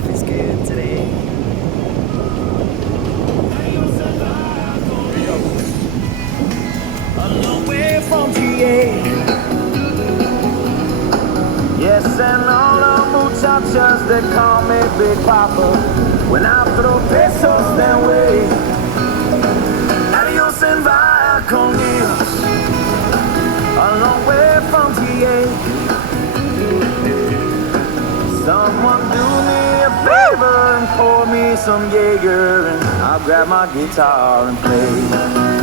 life is good today. A long way from GA. Yes, and all the muchachas that call me Big Papa. When I throw pesos their way. Adios and via con Dios. A long way from GA. Someone do me a favor and pour me some Jaeger, and I'll grab my guitar and play.